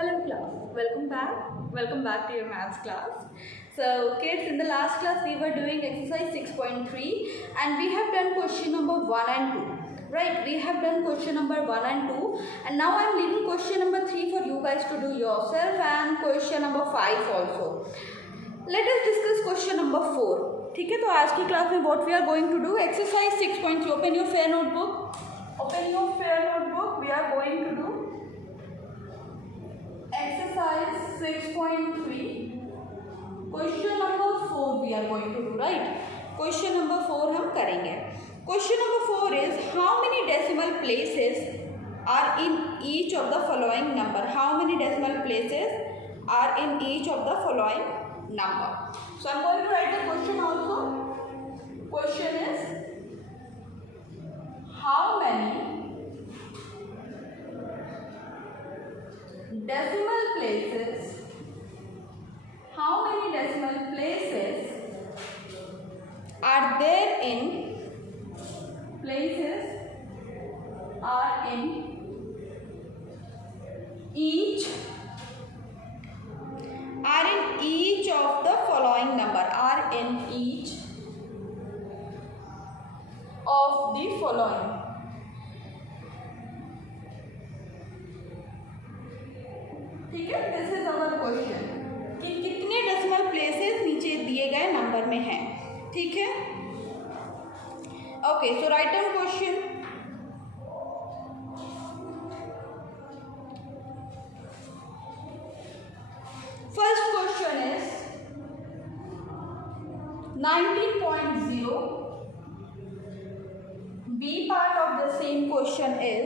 Hello class, welcome back to your maths class. So kids, in the last class we were doing exercise 6.3 and we have done question number 1 and 2. Right, we have done question number 1 and 2 and now I am leaving question number 3 for you guys to do yourself and question number 5 also. Let us discuss question number 4. ठीक है, तो आज की class में what we are going to do, exercise 6.3. Open your fair notebook. We are going to do exercise 6.3. Question number 4 we are going to do, right? Question number 4 हम करेंगे. Question number 4 is how many decimal places are in each of the following number? How many decimal places are in each of the following number? So I am going to write the question also. Question is how many decimal places are there in each of the following number, are in each of the following. ठीक है, this is our question कि कितने decimal places नीचे दिए गए number में हैं. ठीक है, okay. So write down question. First question is 19.0. B part of the same question is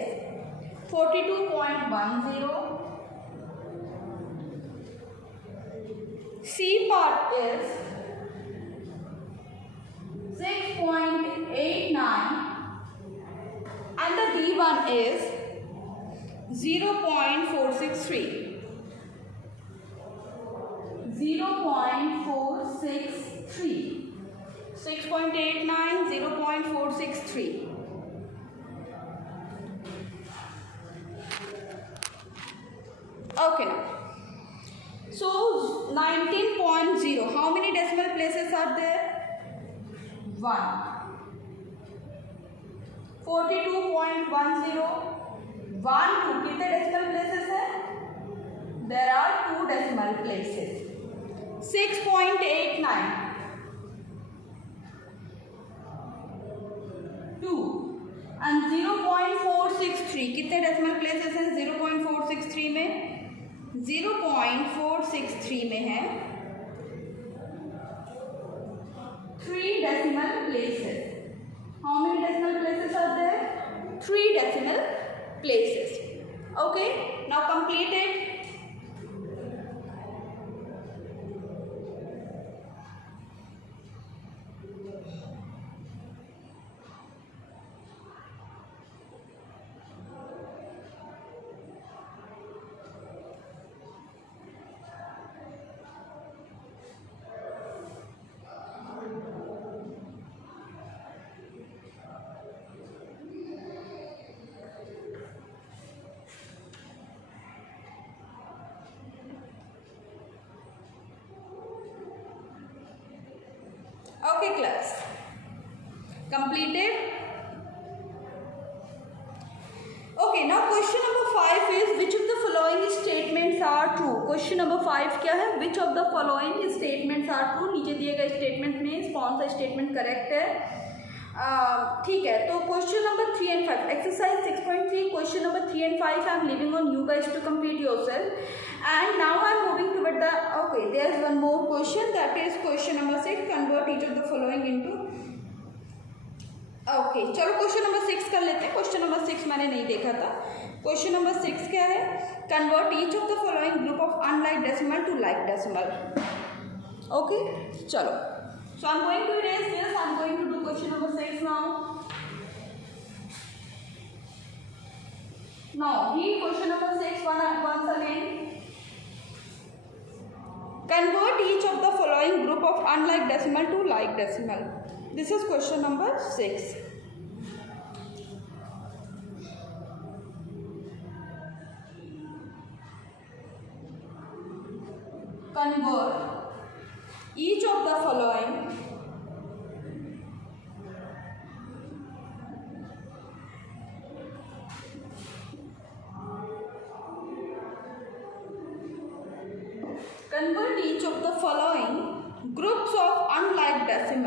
42.10. C part is 6.89 and the D one is 0.463. 6.89, 0.463. Okay, now. So 19.0, how many decimal places are there? 1. 42.10, 1, 2, कितने decimal places है? There are 2 decimal places. 6.89, 2, and 0.463, कितने decimal places हैं 0.463 में? 0.463 में है 3 decimal places. How many decimal places are there? 3 decimal places. Okay, now complete it. Okay class, completed. Okay, now question number 5 is which of the following statements are true. Question number 5 क्या है? Which of the following statements are true. नीचे दिए गए statement में कौन सा statement correct है? ठीक है, तो question number 3 and 5, exercise 6.3, question number 3 and 5 I am leaving on you guys to complete yourself. And now I am moving toward the, okay, there is one more question, that is question number 6, convert each of the following into. Okay, चलो question number 6 कर लेते हैं. Question number 6 मैंने नहीं देखा था. Question number 6 क्या है? convert each of the following group of unlike decimal to like decimal. Okay, चलो. So I am going to erase this. I am going to do question number 6 now. Now read question number 6 once again. Convert each of the following group of unlike decimal to like decimal. This is question number 6. convert each of the following groups of unlike decimal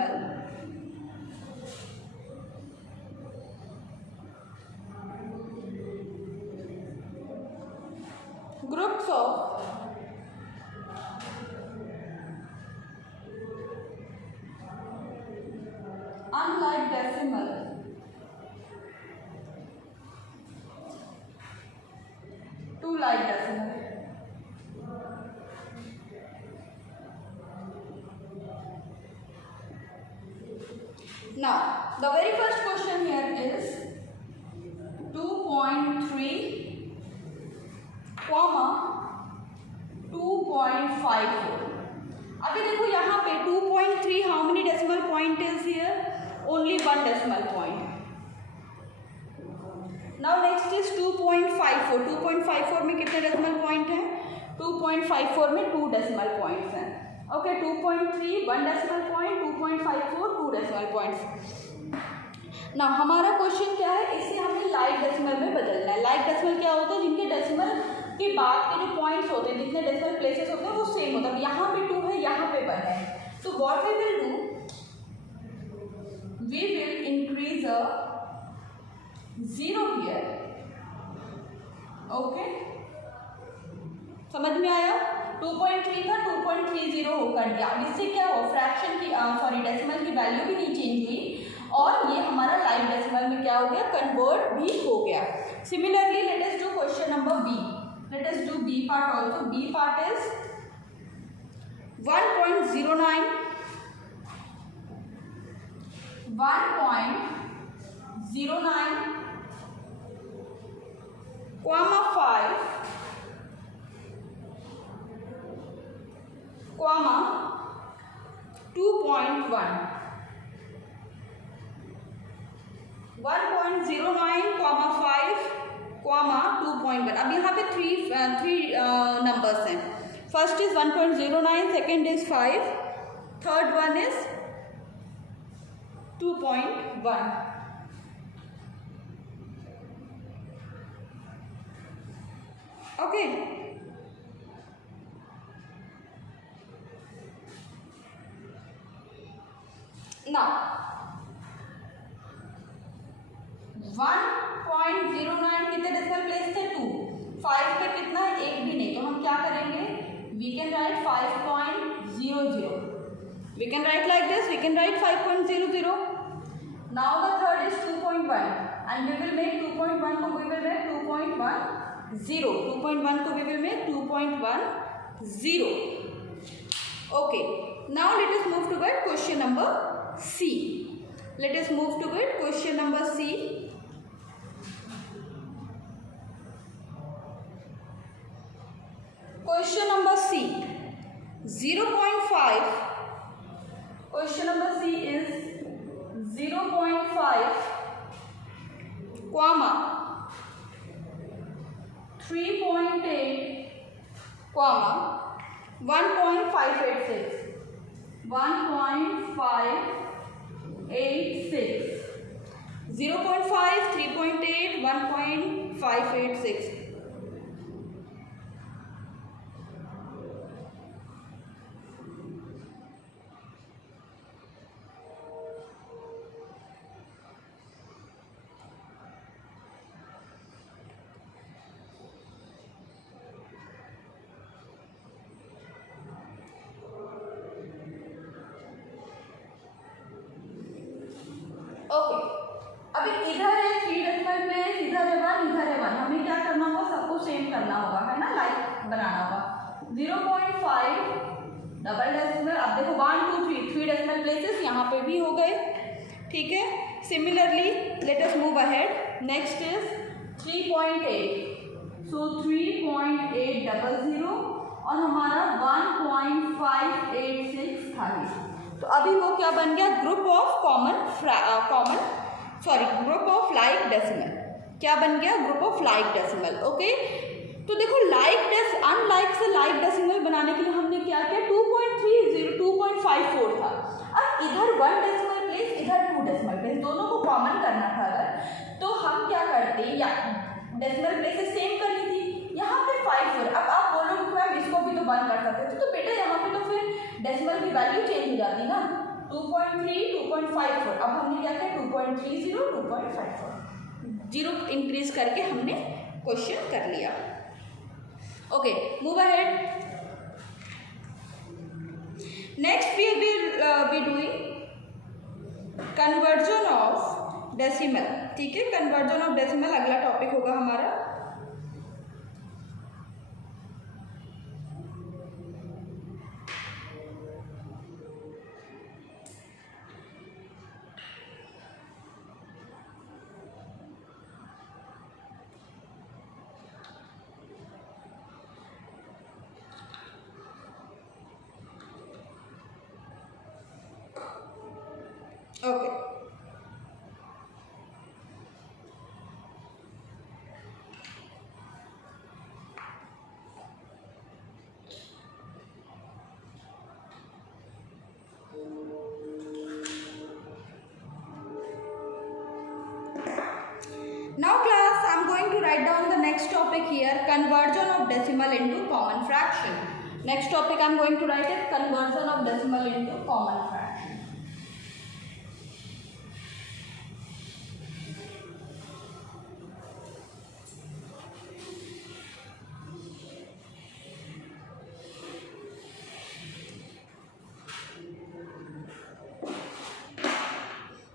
to like decimal. Now, the very first question here is 2.3, 2.54. अभी देखो यहाँ पे 2.3 how many decimal point is here? Only one decimal point. Now next is 2.54. 2.54 में कितने decimal point हैं? 2.54 में 2 decimal points हैं. Okay, 2.3 1 decimal point, 2.54 2 decimal points. Now हमारा क्वेश्चन क्या है? इसे हमें लाइक डेसिमल में बदलना है. लाइक डेसिमल क्या होता है? जिनके डेसिमल के बाद के जो पॉइंट्स होते हैं, जितने डेसिमल प्लेसेस होते हैं वो सेम होता है. यहाँ पे 2 है, यहाँ पे 1 है. तो what we will do, we will increase a 0 here. Okay, समझ में आया? 2.3 था, 2.30 होकर दिया. अब इससे क्या हो, फ्रैक्शन की डेसिमल की वैल्यू भी नहीं चेंज हुई और ये हमारा लाइक डेसिमल में क्या हो गया, कन्वर्ट भी हो गया. Similarly let us do question number B. Let us do B part also. B part is 1.09, 1.09, 5, 2.1. 1.09, 5, 2.1. अब यहाँ पे थ्री नंबर्स हैं. First is 1.09, second is 5, third one is 2.1. Okay, now 1.09 कितने डेसिमल प्लेस थे? 2. 5 पे कितना है? 1 भी नहीं. तो हम क्या करेंगे, we can write 5.00. We can write like this, we can write 5.00. Now the third is 2.1 and we will make 2.1 को वी विल मेक 2.10. 2.1 को we will make 2.10. Okay, now let us move toward question number C. Let us move toward question number C. Question number C. 0.5. Question number C is 0.5, 3.8, 1.586. 1.586. 0.5, 3.8, 1.586. Okay, अभी इधर है 3 decimal place, इधर है 1, इधर है 1. हमें क्या करना होगा, सबको सेम करना होगा, है ना, लाइक बनाना होगा. 0.5 डबल डेसिमल. अब देखो 1 2 3 डेसिमल प्लेसेस यहाँ पे भी हो गए. ठीक है, similarly let us move ahead. Next is 3.8. सो 3.800 और हमारा 1.586 था. तो अभी वो क्या बन गया, group of group of like decimal. क्या बन गया, group of like decimal. Okay, तो देखो अनलाइक लाइक से लाइक डेसिमल बनाने के लिए हमने क्या किया, 2.30 2.54 था। अब इधर 1 डेसिमल प्लेस, इधर 2 डेसिमल प्लेस, दोनों को कॉमन करना था अगर, तो हम क्या करते, या डेसिमल प्लेसेस सेम कर ली थी, यहाँ पे 54। अब आप बोलोगे मैम इसको भी तो 1 कर सकते थे, तो बेटा यहाँ पे तो फिर डेसिमल की वैल्यू चेंज हो जाती ना, 2.3 2.54। अब हमने क्या किया, 2.30 2.54, 0 इंक्रीज करके हमने क्वेश्चन कर लिया। Okay, move ahead. Next we will be doing conversion of decimal. ठीक है, कन्वर्जन ऑफ डेसिमल अगला टॉपिक होगा हमारा। Okay, now class I am going to write down the next topic here, conversion of decimal into common fraction. Next topic I am going to write it, conversion of decimal into common fraction.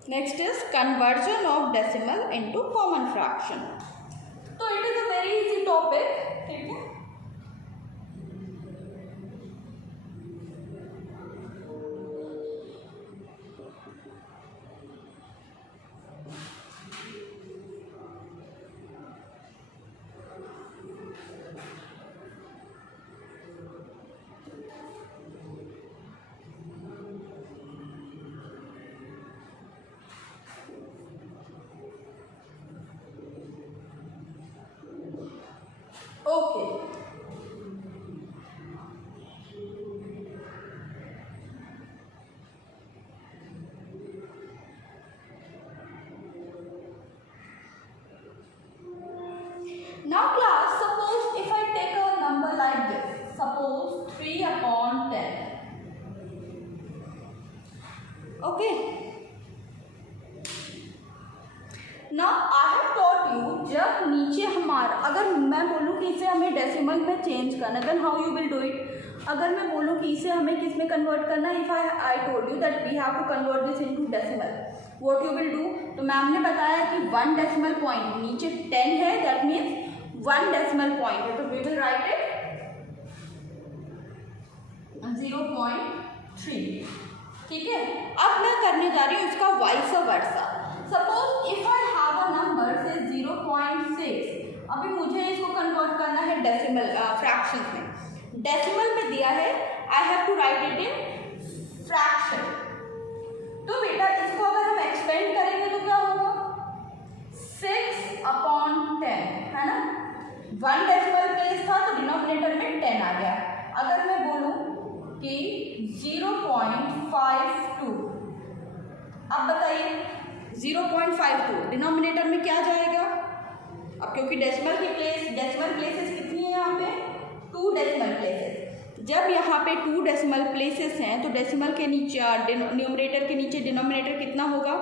Next is conversion of decimal into common fraction. तो it is a very easy topic. ठीक है, okay. Now class, suppose if I take a number like this, suppose 3/10. Okay. Now I have taught you, जब नीचे हमारा, अगर मैं बोलूँ कि इसे हमें डेसिमल में चेंज करना, then how you will do it. अगर मैं बोलूँ कि इसे हमें किस में कन्वर्ट करना, if I told you that we have to convert this into decimal, what you will do. तो मैम ने बताया कि 1 डेसिमल पॉइंट, नीचे 10 है, दैट मीन्स 1 डेसिमल पॉइंट है, तो वी विल राइट इट 0.3। ठीक है, अब मैं करने जा रही हूँ इसका vice versa. Suppose if I have a number से 0.6, अभी मुझे इसको कन्वर्ट करना है डेसिमल फ्रैक्शन में। डेसिमल में दिया है, I have to write it in fraction. तो बेटा इसको अगर हम एक्सपेंड करेंगे तो क्या होगा, 6/10 है ना। 1 डेसिमल प्लेस था तो डिनोमिनेटर में 10 आ गया। अगर मैं बोलूँ कि 0.52, अब बताइए 0.52 डिनोमिनेटर में क्या जाएगा। अब क्योंकि डेसिमल प्लेसेस कितनी है यहाँ पे, 2 डेसिमल प्लेसेस। जब यहाँ पे 2 डेसिमल प्लेसेस हैं तो डेसिमल के नीचे, न्यूमरेटर के नीचे डिनोमिनेटर कितना होगा,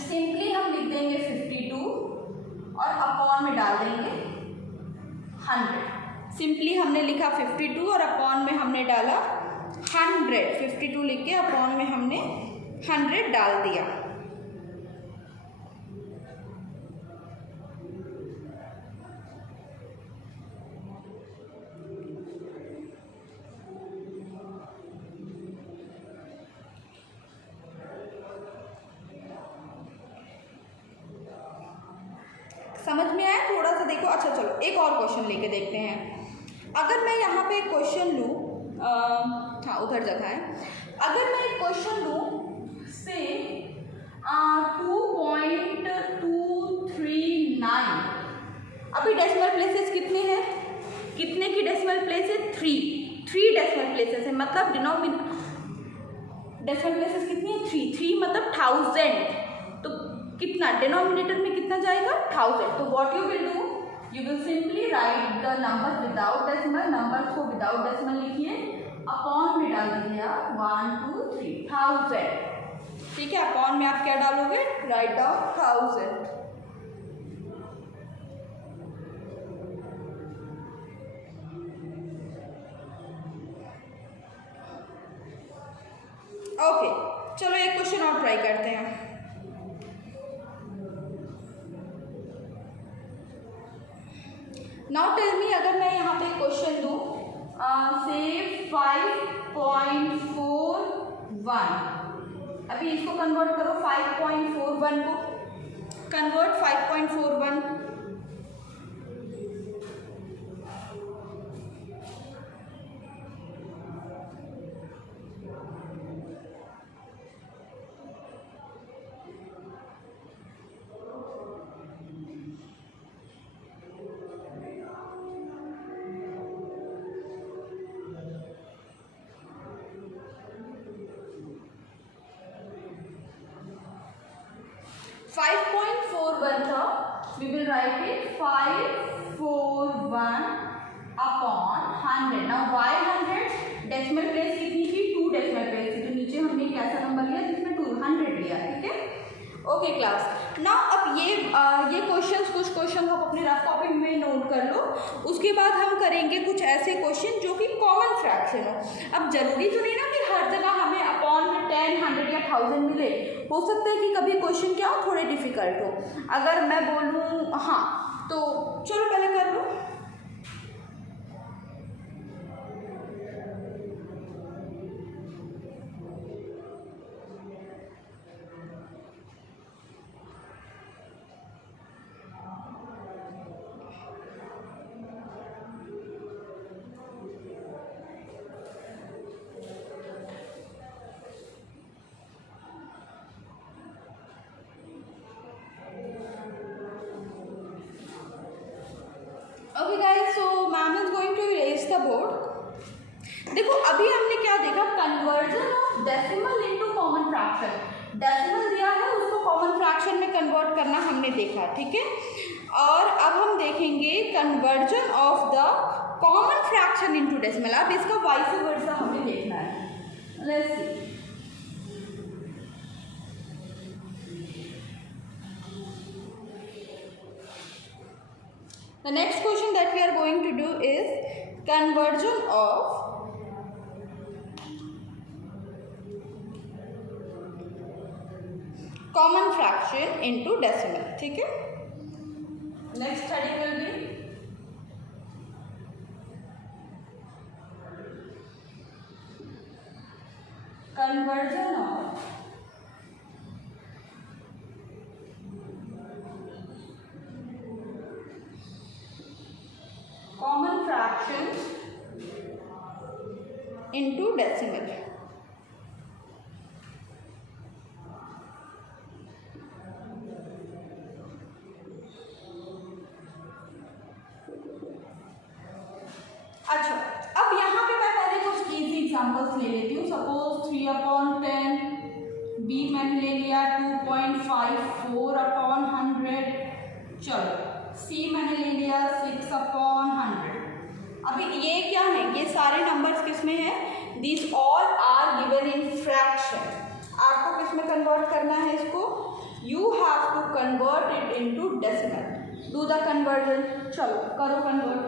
सिंपली हम लिख देंगे 52 और अपॉन में डाल देंगे 100। सिंपली हमने लिखा 52 और अपॉन में हमने डाला 100। 52 लिख के अपॉन में हमने 100 डाल दिया। समझ में आया थोड़ा सा, देखो। अच्छा चलो एक और क्वेश्चन लेके देखते हैं। अगर मैं यहाँ पे एक क्वेश्चन लूँ, हाँ उधर जगह है, अगर मैं एक क्वेश्चन लूँ से 2.239, अभी डेसिमल प्लेसेस कितने हैं, कितने की डेसिमल प्लेस है? 3 डेसिमल प्लेसेस है, मतलब डेसिमल प्लेसेस कितनी है? 3 मतलब 1000, तो कितना डिनोमिनेटर में कितना जाएगा? 1000। तो what you will do, you will simply write the number without decimal, numbers को विदाउट डेसिमल लिखिए, अपॉन में डाल दीजिए आप 1 2 3 1000, ठीक है। अपॉन में आप क्या डालोगे? Write down 1000। ओके, चलो एक क्वेश्चन और ट्राई करते हैं। नाउ टेल मी, अगर मैं यहाँ पे क्वेश्चन दूँ से 5.41, अभी इसको कन्वर्ट करो, 5.41 को कन्वर्ट 5.41, 5.41 था, we will write it 541 upon 100। now why 100? Decimal place कितनी थी? 2 डेसिमल प्लेस थी, तो नीचे हमने एक ऐसा नंबर लिया जिसमें 200 लिया, ठीक है। ओके क्लास, नाउ अब ये क्वेश्चंस, कुछ क्वेश्चन आप अपने रफ कॉपी में नोट कर लो। उसके बाद हम करेंगे कुछ ऐसे क्वेश्चन जो कि कॉमन फ्रैक्शन हो। अब जरूरी तो नहीं ना कि हर जगह हमें अपॉन में 10, 100 या 1000 मिले, हो सकता है कि कभी क्वेश्चन क्या हो, थोड़े डिफिकल्ट हो। अगर मैं बोलूँ हाँ, तो चलो पहले कर लो। Okay guys, so ma'am is going to erase the board. देखो अभी हमने क्या देखा, conversion of decimal into common fraction. Decimal दिया है, उसको कॉमन फ्रैक्शन में कन्वर्ट करना हमने देखा, ठीक है। और अब हम देखेंगे conversion of the common fraction into decimal. अब इसका वाइस वर्सा हमें देखना है। Let's see, the next question that we are going to do is conversion of common fraction into decimal, ठीक है। next study will be conversion of common fractions into decimal। अच्छा, अब यहाँ पे मैं पहले कुछ इजी एग्जांपल्स ले लेती हूँ। सपोज 3/10, बी मैंने ले लिया 2.54/100, चलो सी मैंने ले लिया 6/100। अभी ये क्या है, ये सारे नंबर्स किस में है? These all are given in fraction. आपको किस में कन्वर्ट करना है इसको? You have to convert it into decimal. Do the conversion, चलो करो कन्वर्ट।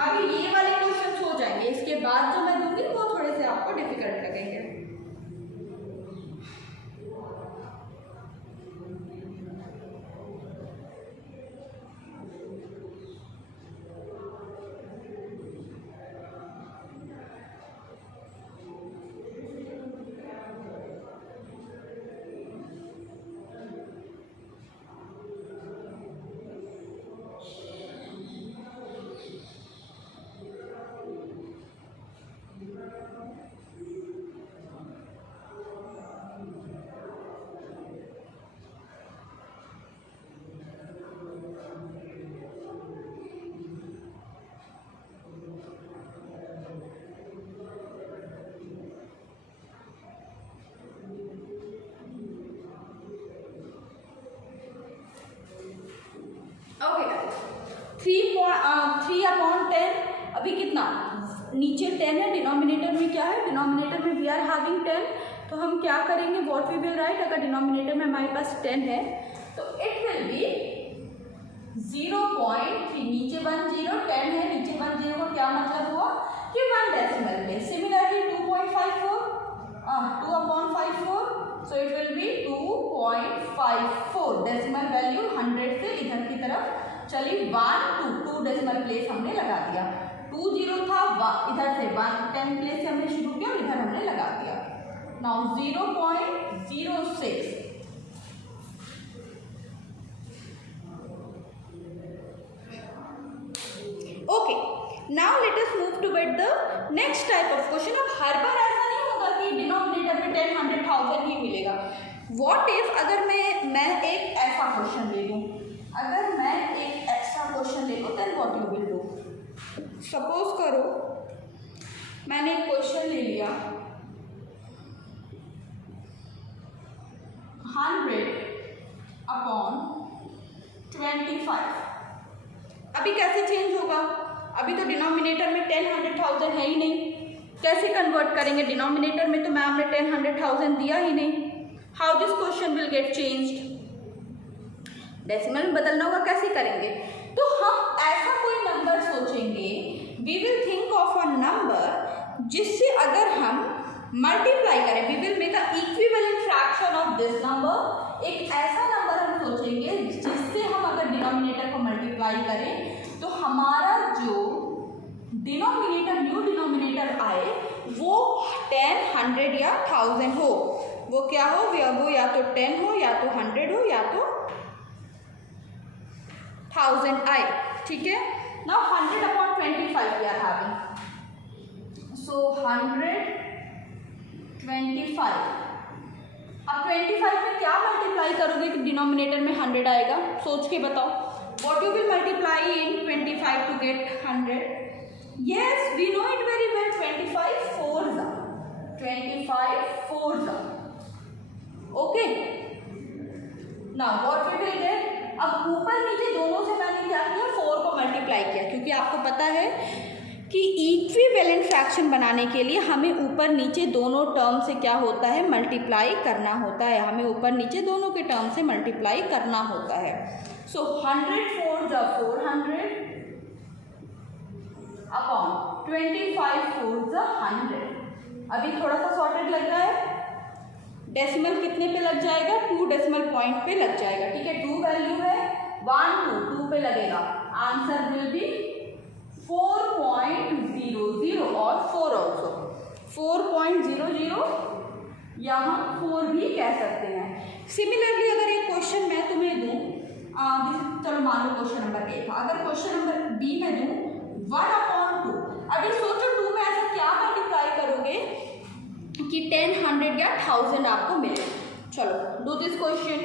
अभी ये वाले क्वेश्चन हो जाएंगे, इसके बाद जो मैं दूंगी वो थोड़े से आपको डिफिकल्ट लगेंगे। अभी कितना, नीचे 10 है, डिनोमिनेटर में क्या है, डिनोमिनेटर में वी आर हैविंग 10, तो हम क्या करेंगे, व्हाट वी विल राइट, अगर डिनोमिनेटर में हमारे पास 10 है तो इट विल बी 0.3, नीचे 1 0, 10 है, नीचे 1 0 का क्या मतलब हुआ कि 1 decimal place. Similarly 2.54, 2/54, so it will be 2.54, decimal value 100 से इधर की तरफ चली 1 2 डेसिमल प्लेस हमने लगा दिया, 2 0 था, इधर से 1 10 प्लेस से हमने शुरू किया और इधर हमने लगा दिया। Now 0.06, okay. Now let us move toward the next type of question. अब हर बार ऐसा नहीं होगा कि डिनोमिनेटर में 10 100 1000 ही मिलेगा। व्हाट इफ अगर मैं एक ऐसा क्वेश्चन ले लूँ, अगर मैं एक ऐसा क्वेश्चन ले लूँ, then what you will do. Suppose करो मैंने एक क्वेश्चन ले लिया 100/25। अभी कैसे चेंज होगा, अभी तो डिनोमिनेटर में 10 100 1000 है ही नहीं, कैसे कन्वर्ट करेंगे, डिनोमिनेटर में तो मैम ने 10 100 1000 दिया ही नहीं। How this question will get changed, decimal में बदलना होगा, कैसे करेंगे। तो हम ऐसा कोई नंबर सोचेंगे, we will think of a number जिससे अगर हम मल्टीप्लाई करें, we will make a equivalent fraction of this number. एक ऐसा नंबर हम सोचेंगे जिससे हम अगर डिनोमिनेटर को मल्टीप्लाई करें तो हमारा जो डिनोमिनेटर, न्यू डिनोमिनेटर आए वो 10 100 या 1000 हो। वो क्या हो, वो या तो 10 हो या तो 100 हो या तो 1000 आए, ठीक है। नाउ 100/25 वी आर हैविंग, सो 125। अब 25 में क्या मल्टीप्लाई करोगे कि डिनोमिनेटर में 100 आएगा, सोच के बताओ। What you will multiply in 25 to get 100? Yes, we know it very well, 25 4s, okay. Now what we will get, अब ऊपर नीचे दोनों से मैंने क्या किया, 4 को मल्टीप्लाई किया, क्योंकि आपको पता है कि इक्विवेलेंट फ्रैक्शन बनाने के लिए हमें ऊपर नीचे दोनों टर्म से क्या होता है, मल्टीप्लाई करना होता है, हमें ऊपर नीचे दोनों के टर्म से मल्टीप्लाई करना होता है। सो 100 4s 400 अपॉन 25 4s 100। अभी थोड़ा सा सॉर्टेड लग रहा है, डेसिमल कितने पे लग जाएगा, 2 डेसिमल पॉइंट पे लग जाएगा, ठीक है। 2 वैल्यू है, 1 2 पे लगेगा, आंसर विल बी 4.00 और 4 ऑल्सो 4.00, या हम 4 भी कह सकते हैं। सिमिलरली अगर एक क्वेश्चन मैं तुम्हें दूँ, चलो मान लो क्वेश्चन नंबर ए था, अगर क्वेश्चन नंबर बी में दूँ 1/2, अभी सोचो 2 में ऐसा क्या मल्टीप्लाई करोगे कि 10 100 या 1000 आपको मिले। चलो डू दिस क्वेश्चन।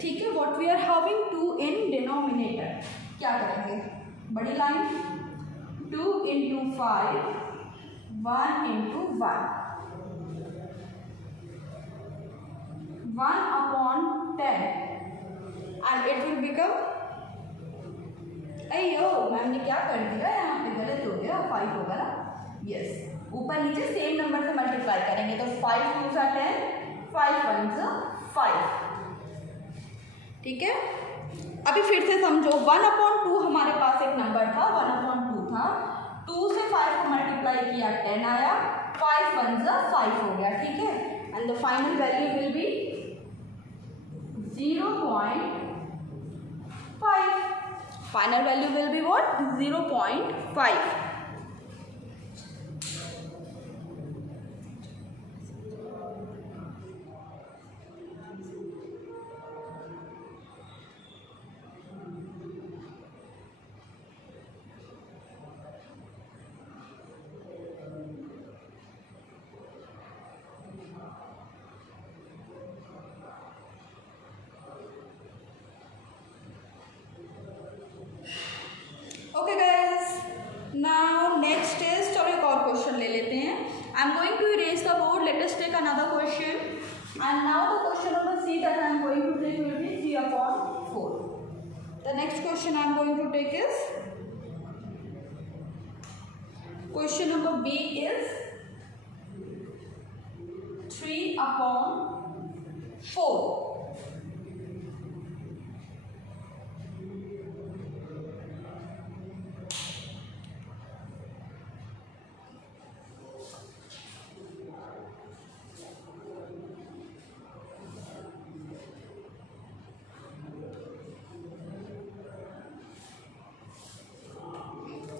ठीक है, what we are having 2 in denominator, क्या करेंगे, बड़ी line 2 × 5 1 × 1/10 and it will become, अयो मैम ने क्या कर दिया, यहाँ पे गलत हो गया, 5 होगा ना, यस। ऊपर नीचे सेम नंबर से मल्टीप्लाई करेंगे, करेंगे तो 5 2 सा 10, 5 1 सा 5। ठीक है, अभी फिर से समझो, 1/2 हमारे पास एक नंबर था, 1/2 था, 2 से 5 को मल्टीप्लाई किया 10 आया, 5 1 सा 5 हो गया। ठीक है, and the final value will be 0.5। Final value will be what? 0.5। Okay guys, now next is, चलो एक और क्वेश्चन ले लेते हैं। I am going to erase the board, let us take another question and now the question number C that I am going to take will be 3/4। The next question I am going to take is question number B is 3/4।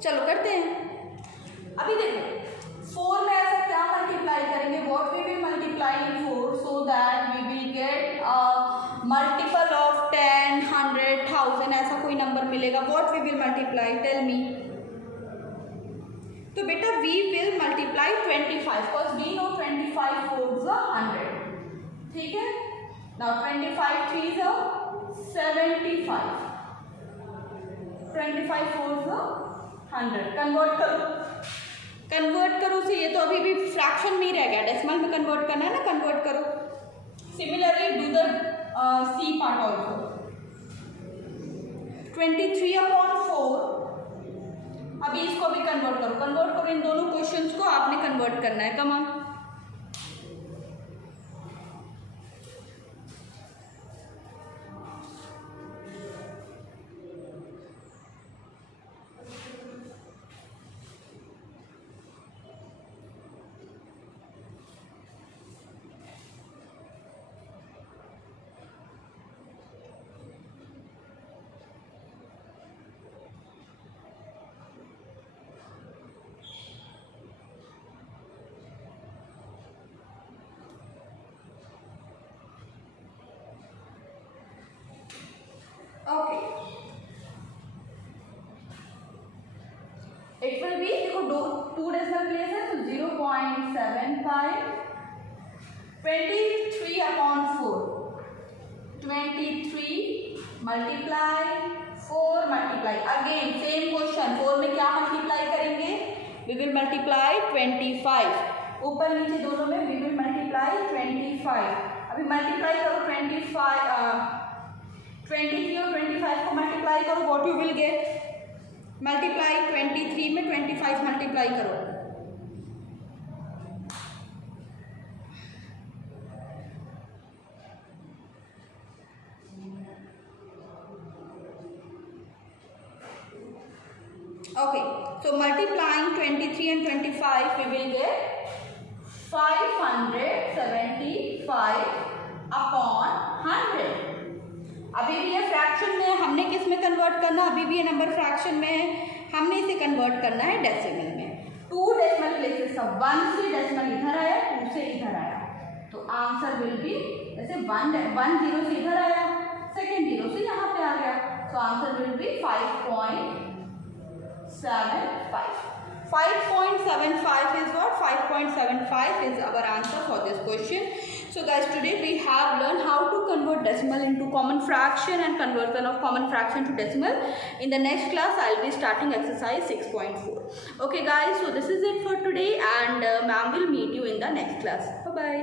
चलो करते हैं। अभी देखो 4 में ऐसा क्या multiply करेंगे, what we will multiply in 4 so that we will get multiple of 10, 100, 1000, ऐसा कोई नंबर मिलेगा। What we will multiply, tell me. तो बेटा we will multiply 25 because we know 25 4s are 100। ठीक है, now 25 3s are 75, 25 4s are 100। Convert करो से, ये तो अभी भी फ्रैक्शन में ही रह गया, डेसिमल में कन्वर्ट करना है ना, कन्वर्ट करो। Similarly do the C part also. 23/4, अभी इसको भी कन्वर्ट करो, इन दोनों क्वेश्चंस को आपने कन्वर्ट करना है। Come on, okay it will be, देखो 2 डेसिमल प्लेस है तो 0.75, 23/4, 23 multiply 4 multiply, again same question, 4 में क्या मल्टीप्लाई करेंगे, वी विल मल्टीप्लाई 25, ऊपर नीचे दोनों में वी विल मल्टीप्लाई 25। अभी मल्टीप्लाई करो 23 और 25 को मल्टीप्लाई करो, what you will get, multiply 23 में 25 मल्टीप्लाई करो, okay, so multiplying 23 and 25 we will get 575/100। अभी भी ये फ्रैक्शन में, हमने किस में कन्वर्ट करना, अभी भी ये नंबर फ्रैक्शन में है, हमने इसे कन्वर्ट करना है डेसिमल में। 2 डेसिमल प्लेसेस था, 1 से डेसिमल इधर आया, 2 से इधर आया, तो आंसर विल बी जैसे 1 0 से इधर आया, सेकेंड 0 से यहाँ पे आ गया, तो answer will be 5.75। 5.75 is what? 5.75 is our answer for this question. So guys, today we have learned how to convert decimal into common fraction and conversion of common fraction to decimal. In the next class, I will be starting exercise 6.4. Okay guys, so this is it for today and ma'am will meet you in the next class. Bye-bye.